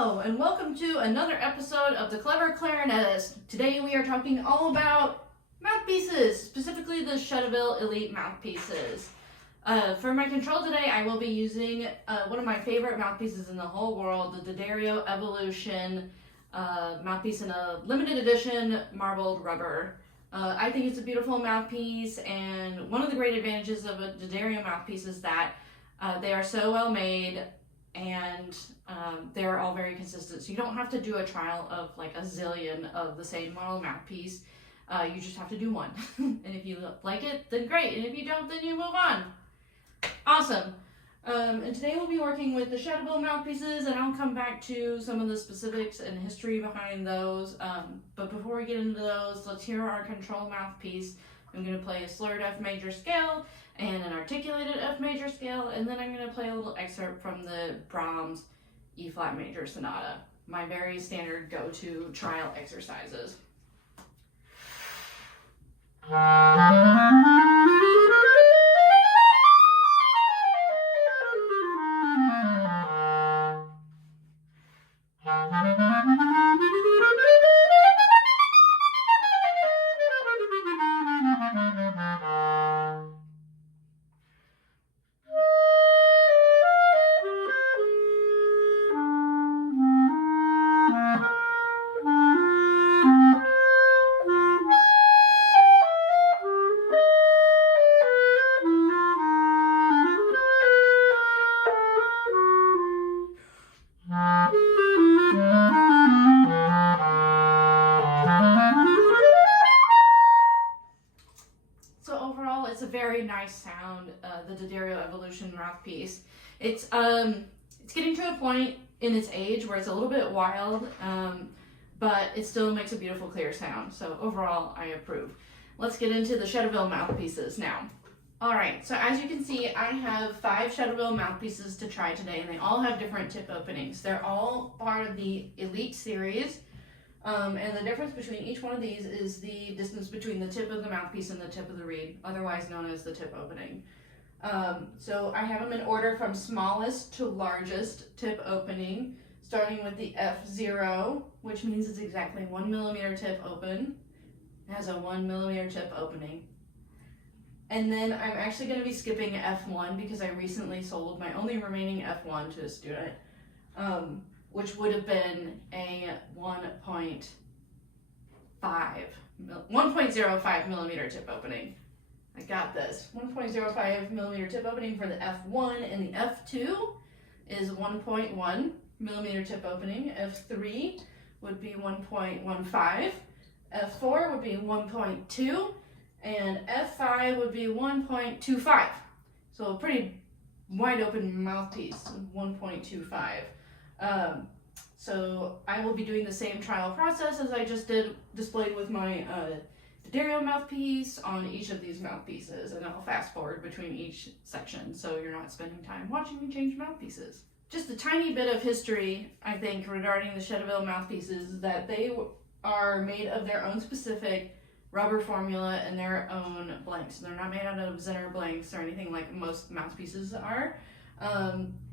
Hello, and welcome to another episode of The Clever Clarinetist. Today we are talking all about mouthpieces, specifically the Chedeville Elite Mouthpieces. For my control today, I will be using one of my favorite mouthpieces in the whole world, the Chedeville Evolution mouthpiece in a limited edition marbled rubber. I think it's a beautiful mouthpiece, and one of the great advantages of a Chedeville mouthpiece is that they are so well made, and they're all very consistent. So you don't have to do a trial of like a zillion of the same model mouthpiece. You just have to do one. And if you like it, then great. And if you don't, then you move on. Awesome. And today we'll be working with the Chedeville mouthpieces, and I'll come back to some of the specifics and history behind those. But before we get into those, let's hear our control mouthpiece. I'm going to play a slurred F major scale and an articulated F major scale, and then I'm going to play a little excerpt from the Brahms E flat major sonata, my very standard go-to trial exercises. So overall, it's a very nice sound, the Chedeville Evolution mouthpiece. It's getting to a point in its age where it's a little bit wild, but it still makes a beautiful, clear sound. So overall, I approve. Let's get into the Chedeville mouthpieces now. All right, so as you can see, I have 5 Chedeville mouthpieces to try today, and they all have different tip openings. They're all part of the Elite series. And the difference between each one of these is the distance between the tip of the mouthpiece and the tip of the reed, otherwise known as the tip opening. So I have them in order from smallest to largest tip opening, starting with the F0, which means it's exactly 1 millimeter tip open. It has a 1 millimeter tip opening. And then I'm actually going to be skipping F1 because I recently sold my only remaining F1 to a student. Which would have been a 1.05 millimeter tip opening. I got this. 1.05 millimeter tip opening for the F1, and the F2 is 1.1 millimeter tip opening. F3 would be 1.15. F4 would be 1.2, and F5 would be 1.25. So a pretty wide open mouthpiece, 1.25. So I will be doing the same trial process as I just displayed with my Chedeville mouthpiece on each of these mouthpieces, and I'll fast forward between each section so you're not spending time watching me change mouthpieces. Just a tiny bit of history, I think, regarding the Chedeville mouthpieces, that they are made of their own specific rubber formula and their own blanks. They're not made out of Zinner blanks or anything like most mouthpieces are.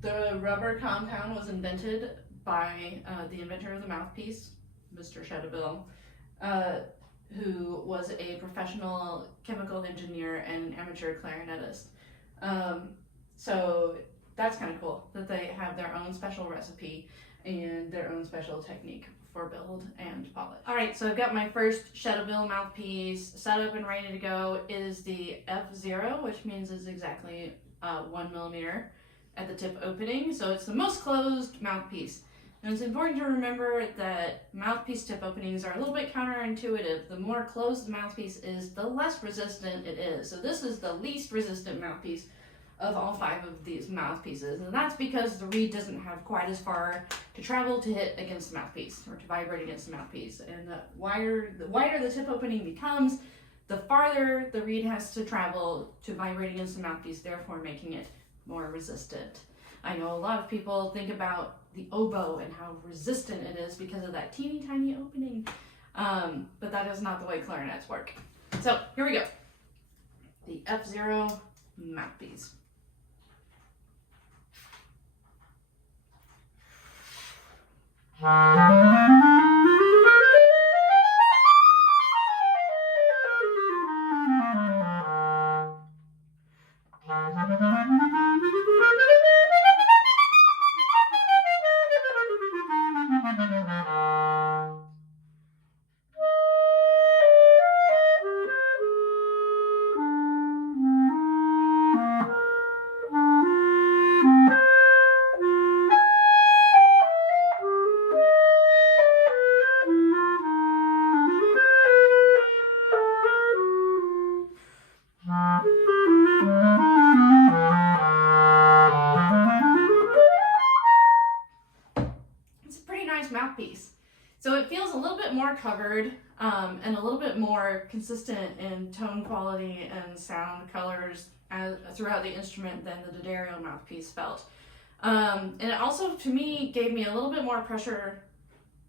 The rubber compound was invented by the inventor of the mouthpiece, Mr. Chedeville, who was a professional chemical engineer and amateur clarinetist. So that's kind of cool that they have their own special recipe and their own special technique for build and polish. All right, so I've got my first Chedeville mouthpiece set up and ready to go. It is the F0, which means it's exactly 1 millimeter at the tip opening, so it's the most closed mouthpiece. And it's important to remember that mouthpiece tip openings are a little bit counterintuitive. The more closed the mouthpiece is, the less resistant it is. So this is the least resistant mouthpiece of all 5 of these mouthpieces, and that's because the reed doesn't have quite as far to travel to hit against the mouthpiece, or to vibrate against the mouthpiece. And the wider the tip opening becomes, the farther the reed has to travel to vibrate against the mouthpiece, therefore making it more resistant. I know a lot of people think about the oboe and how resistant it is because of that teeny tiny opening, but that is not the way clarinets work. So here we go. The F0 mouthpiece. Mouthpiece. So it feels a little bit more covered and a little bit more consistent in tone quality and sound colors throughout the instrument than the D'Addario mouthpiece felt. And it also, to me, gave me a little bit more pressure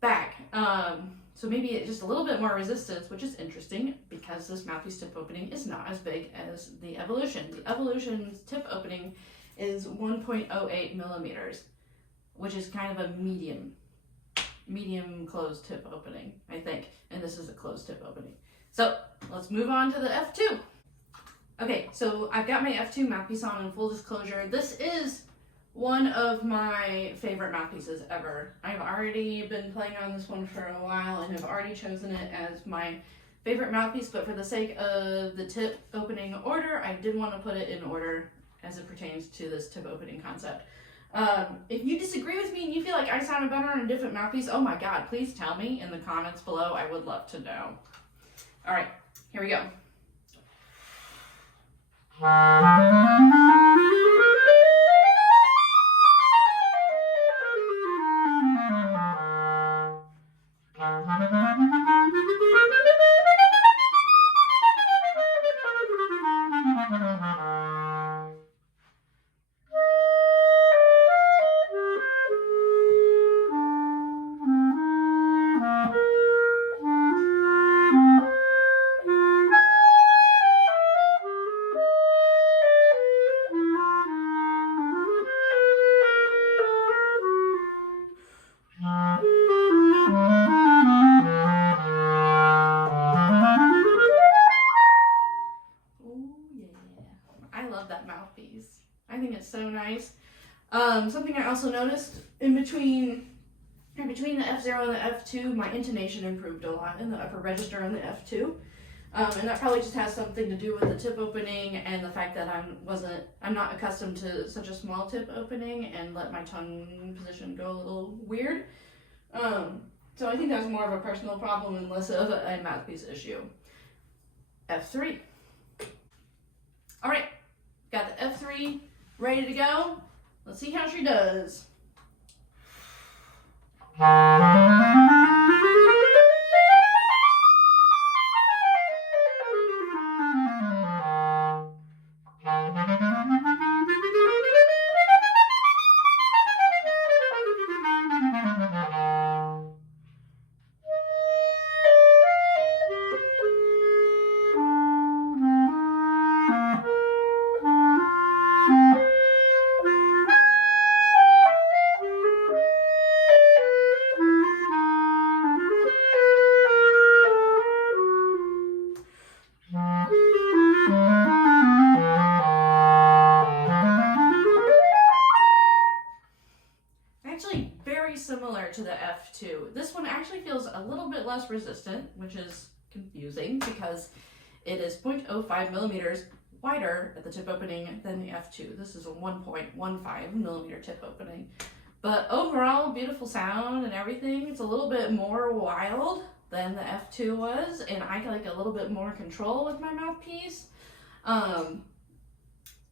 back. So maybe just a little bit more resistance, which is interesting because this mouthpiece tip opening is not as big as the Evolution. The Evolution's tip opening is 1.08 millimeters, which is kind of a medium closed tip opening, I think. And this is a closed tip opening. So let's move on to the F2. Okay, so I've got my F2 mouthpiece on, in full disclosure. This is one of my favorite mouthpieces ever. I've already been playing on this one for a while and have already chosen it as my favorite mouthpiece, but for the sake of the tip opening order, I did want to put it in order as it pertains to this tip opening concept. If you disagree with me and you feel like I sounded better on a different mouthpiece, oh my god, please tell me in the comments below. I would love to know. Alright, here we go. I think it's so nice. Something I also noticed in between the F0 and the F2, my intonation improved a lot in the upper register on the F2. And that probably just has something to do with the tip opening and the fact that I'm not accustomed to such a small tip opening and let my tongue position go a little weird. So I think that's more of a personal problem and less of a mouthpiece issue. F3. All right, got the F3 ready to go. Let's see how she does. Actually very similar to the F2. This one actually feels a little bit less resistant, which is confusing because it is 0.05 millimeters wider at the tip opening than the F2. This is a 1.15 millimeter tip opening. But overall, beautiful sound and everything. It's a little bit more wild than the F2 was, and I like a little bit more control with my mouthpiece.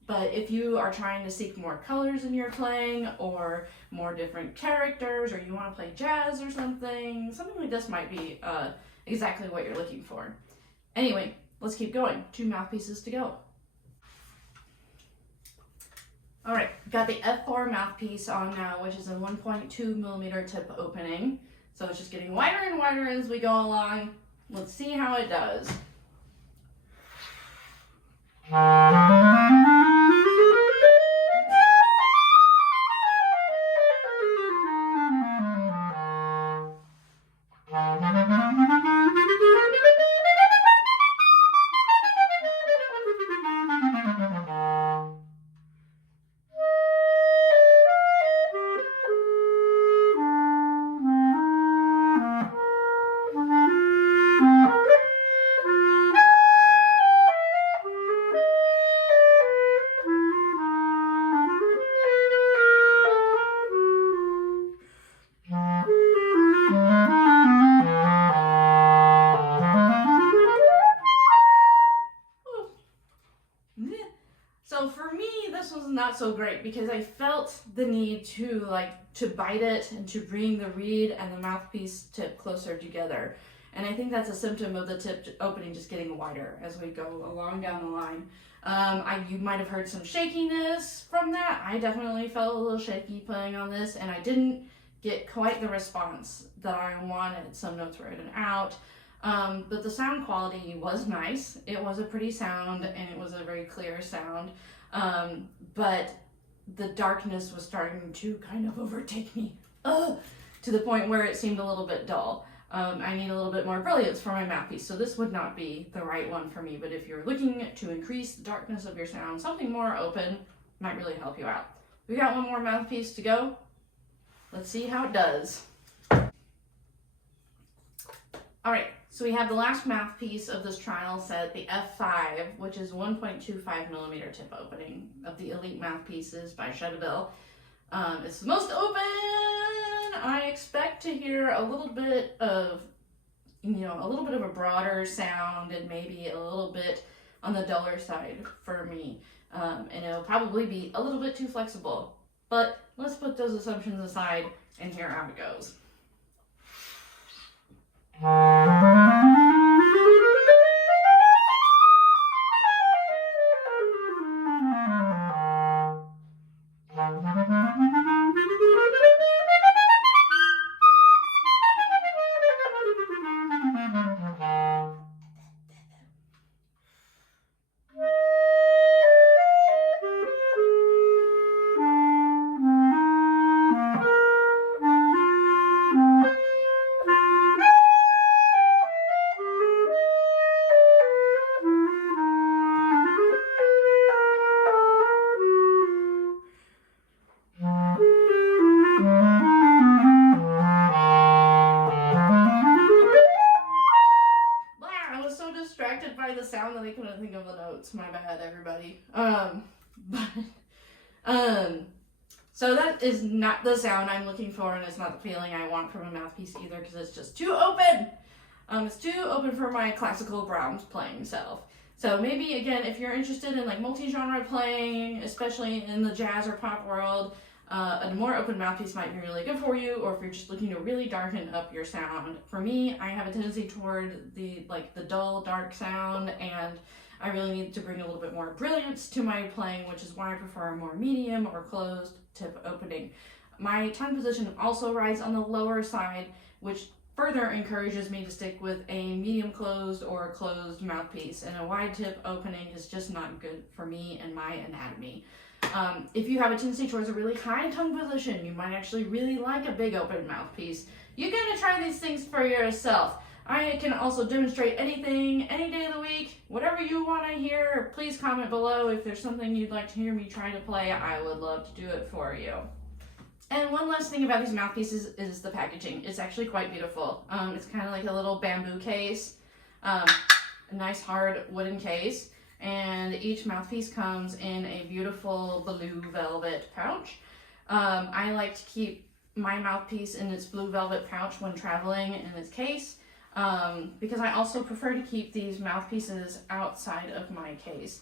But if you are trying to seek more colors in your playing or more different characters, or you want to play jazz or something like this might be exactly what you're looking for. Anyway, let's keep going. 2 mouthpieces to go. All right, got the F4 mouthpiece on now, which is a 1.2 millimeter tip opening. So it's just getting wider and wider as we go along. Let's see how it does. not so great because I felt the need to bite it and to bring the reed and the mouthpiece tip closer together. And I think that's a symptom of the tip opening just getting wider as we go along down the line. You might have heard some shakiness from that. I definitely felt a little shaky playing on this, and I didn't get quite the response that I wanted. Some notes were in and out. But the sound quality was nice. It was a pretty sound, and it was a very clear sound. But the darkness was starting to kind of overtake me to the point where it seemed a little bit dull. I need a little bit more brilliance for my mouthpiece, so this would not be the right one for me. But if you're looking to increase the darkness of your sound, something more open might really help you out. We got one more mouthpiece to go. Let's see how it does. All right, so we have the last mouthpiece of this trial set, the F5, which is 1.25 millimeter tip opening of the Elite Mouthpieces by Chedeville. It's the most open. I expect to hear a little bit of, a little bit of a broader sound and maybe a little bit on the duller side for me. And it'll probably be a little bit too flexible. But let's put those assumptions aside and hear how it goes. By the sound that I couldn't think of the notes. My bad, everybody. So that is not the sound I'm looking for, and it's not the feeling I want from a mouthpiece either, because it's just too open. It's too open for my classical Brahms playing self. So maybe, again, if you're interested in multi-genre playing, especially in the jazz or pop world, a more open mouthpiece might be really good for you, or if you're just looking to really darken up your sound. For me, I have a tendency toward the dull, dark sound, and I really need to bring a little bit more brilliance to my playing, which is why I prefer a more medium or closed tip opening. My tongue position also rides on the lower side, which further encourages me to stick with a medium closed or closed mouthpiece, and a wide tip opening is just not good for me and my anatomy. If you have a tendency towards a really high tongue position, you might actually really like a big open mouthpiece. You gotta try these things for yourself. I can also demonstrate anything, any day of the week, whatever you want to hear. Please comment below if there's something you'd like to hear me try to play. I would love to do it for you. And one last thing about these mouthpieces is the packaging. It's actually quite beautiful. It's kind of like a little bamboo case, a nice hard wooden case. And each mouthpiece comes in a beautiful blue velvet pouch. I like to keep my mouthpiece in its blue velvet pouch when traveling in its case, because I also prefer to keep these mouthpieces outside of my case.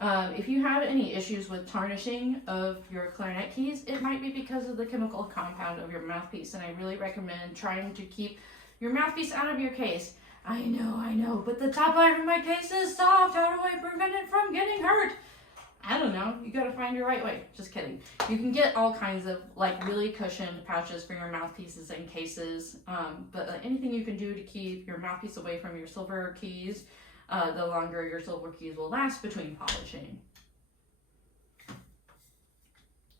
If you have any issues with tarnishing of your clarinet keys, it might be because of the chemical compound of your mouthpiece, and I really recommend trying to keep your mouthpiece out of your case. I know, but the top part of my case is soft. How do I prevent it from getting hurt? I don't know. You gotta find your right way. Just kidding. You can get all kinds of really cushioned pouches for your mouthpieces and cases, but anything you can do to keep your mouthpiece away from your silver keys, the longer your silver keys will last between polishing.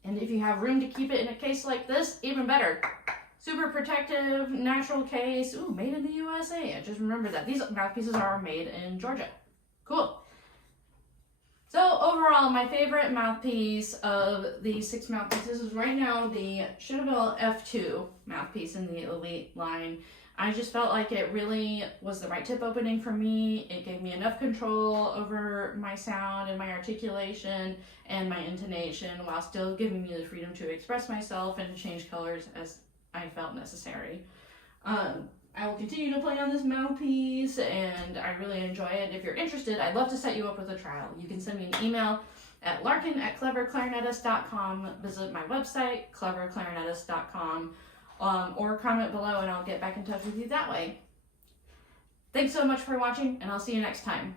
And if you have room to keep it in a case like this, even better. Super protective, natural case. Ooh, made in the USA. I just remembered that. These mouthpieces are made in Georgia. Cool. So overall, my favorite mouthpiece of these 6 mouthpieces is right now the Chedeville F2 mouthpiece in the Elite line. I just felt like it really was the right tip opening for me. It gave me enough control over my sound and my articulation and my intonation, while still giving me the freedom to express myself and to change colors as I felt necessary. I will continue to play on this mouthpiece, and I really enjoy it. If you're interested, I'd love to set you up with a trial. You can send me an email at larkin@cleverclarinetist.com. Visit my website, cleverclarinetist.com, or comment below and I'll get back in touch with you that way. Thanks so much for watching, and I'll see you next time.